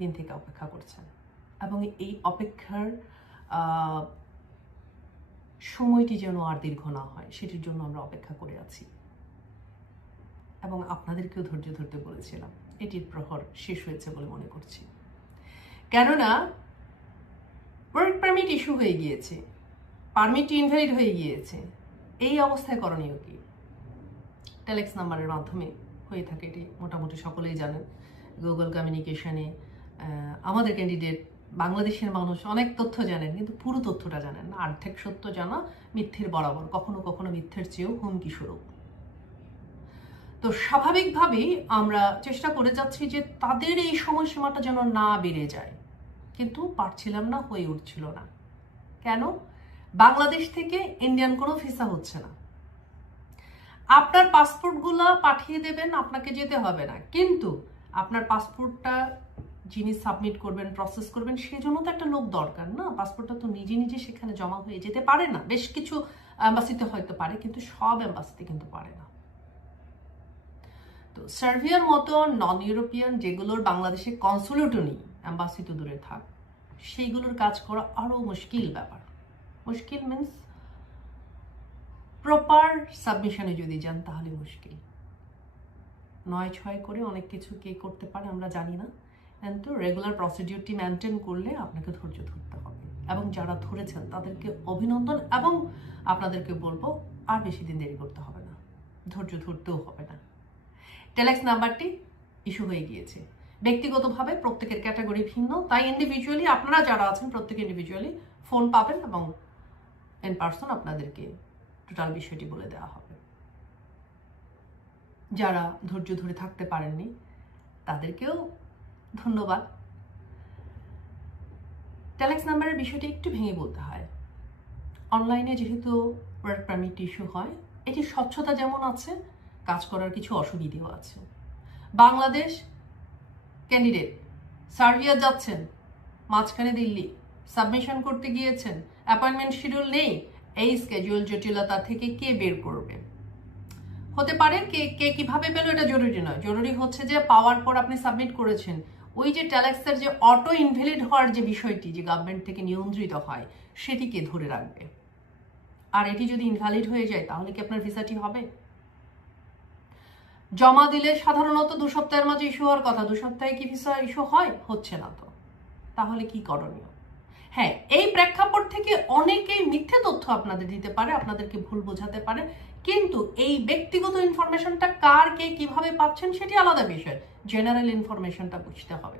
দিন থেকে অপেক্ষা করছেন এবং এই অপেক্ষার সময়টি যেন আর দীর্ঘ না হয় সেটির জন্য আমরা অপেক্ষা করে আছি এবং আপনাদেরকেও ধৈর্য ধরতে বলেছিলাম। এটির প্রহর শেষ হয়েছে বলে মনে করছি, কেননা ওয়ার্ক পারমিট ইস্যু হয়ে গিয়েছে, পারমিটটি ইনভ্যালিড হয়ে গিয়েছে। এই অবস্থায় করণীয় কি? টেলেক্স নাম্বারের মাধ্যমে হয়ে থাকে, এটি মোটামুটি সকলেই জানেন। গুগল কমিউনিকেশনে আমাদের ক্যান্ডিডেট বাংলাদেশের মানুষ অনেক তথ্য জানেন, কিন্তু পুরো তথ্যটা জানেন না। অর্ধেক সত্য জানা মিথ্যের বরাবর, কখনো কখনো মিথ্যের চেয়েও হুমকি স্বরূপ। তো স্বাভাবিকভাবেই আমরা চেষ্টা করে যাচ্ছি যে তাদের এই সময়সীমাটা যেন না বেড়ে যায়, কিন্তু পারছিলাম না, হয়ে উঠছিল না। কেন? বাংলাদেশ থেকে ইন্ডিয়ান কোনো ভিসা হচ্ছে না। আপনার পাসপোর্টগুলো পাঠিয়ে দেবেন, আপনাকে যেতে হবে না, কিন্তু আপনার পাসপোর্টটা যিনি সাবমিট করবেন, প্রসেস করবেন, সেজন্য তো একটা লোক দরকার না। পাসপোর্টটা তো নিজে নিজে সেখানে জমা হয়ে যেতে পারে না। বেশ কিছু এম্বাসিতে হয়তো পারে, কিন্তু সব এম্বাসিতে কিন্তু পারে না। তো সার্বিয়ার মতো নন ইউরোপিয়ান যেগুলোর বাংলাদেশে কনসুলেটও নেই, এম্বাসি তো দূরে থাক, সেইগুলোর কাজ করা আরও মুশকিল ব্যাপার। মুশকিল মিনস প্রপার সাবমিশনে যদি যান তাহলে মুশকিল। 9-6 করে অনেক কিছু কে করতে পারে আমরা জানি না, কিন্তু রেগুলার প্রসিডিউরটি মেনটেন করলে আপনাকে ধৈর্য ধরতে হবে। এবং যারা ধরেছেন তাদেরকে অভিনন্দন, এবং আপনাদেরকে বলবো আর বেশি দিন দেরি করতে হবে না, ধৈর্য ধরতেও হবে না। টেলেক্স নাম্বারটি ইস্যু হয়ে গিয়েছে। ব্যক্তিগতভাবে প্রত্যেকের ক্যাটাগরি ভিন্ন, তাই ইন্ডিভিজুয়ালি আপনারা যারা আছেন প্রত্যেকে ইন্ডিভিজুয়ালি ফোন পাবেন এবং ইন পার্সন আপনাদেরকে টোটাল বিষয়টি বলে দেওয়া হবে। যারা ধৈর্য ধরে থাকতে পারেননি তাদেরকেও ধন্যবাদ। টেলেক্স নাম্বারের বিষয়টি একটু ভেঙে বলতে হয়। অনলাইনে যেহেতু ওয়ার্ক পারমিট ইস্যু হয়, এটি স্বচ্ছতা যেমন আছে, কাজ করার কিছু অসুবিধেও আছে। বাংলাদেশ ক্যান্ডিডেট সার্বিয়া যাচ্ছেন, মাঝখানে দিল্লি সাবমিশন করতে গিয়েছেন, অ্যাপয়েন্টমেন্ট শিডিউল নেই, এই স্কেজুয়াল জটিলতা থেকে কে বের করবে? হতে পারে কে কিভাবে পেল এটা জরুরি নয়, জরুরি হচ্ছে যে পাওয়ার পর আপনি সাবমিট করেছেন, ওই যে টেলেক্সের যে অটো ইনভ্যালিড হওয়ার যে বিষয়টি যে গভর্নমেন্ট থেকে নিয়ন্ত্রিত হয়, সেটিকে ধরে রাখবে। আর এটি যদি ইনভ্যালিড হয়ে যায় তাহলে কি আপনার ভিসাটি হবে? জমা দিলে সাধারণত 2 সপ্তাহের মাঝে ইস্যু হওয়ার কথা, 2 সপ্তাহে কি ভিসা ইস্যু হয়? হচ্ছে না। তো তাহলে কি করণীয়? হ্যাঁ, এই প্রেক্ষাপট থেকে অনেকেই মিথ্যে তথ্য আপনাদের দিতে পারে, আপনাদেরকে ভুল বোঝাতে পারে, কিন্তু এই ব্যক্তিগত ইনফরমেশনটা কার কে কিভাবে পাচ্ছেন সেটি আলাদা বিষয়। জেনারেল ইনফরমেশনটা বুঝতে হবে।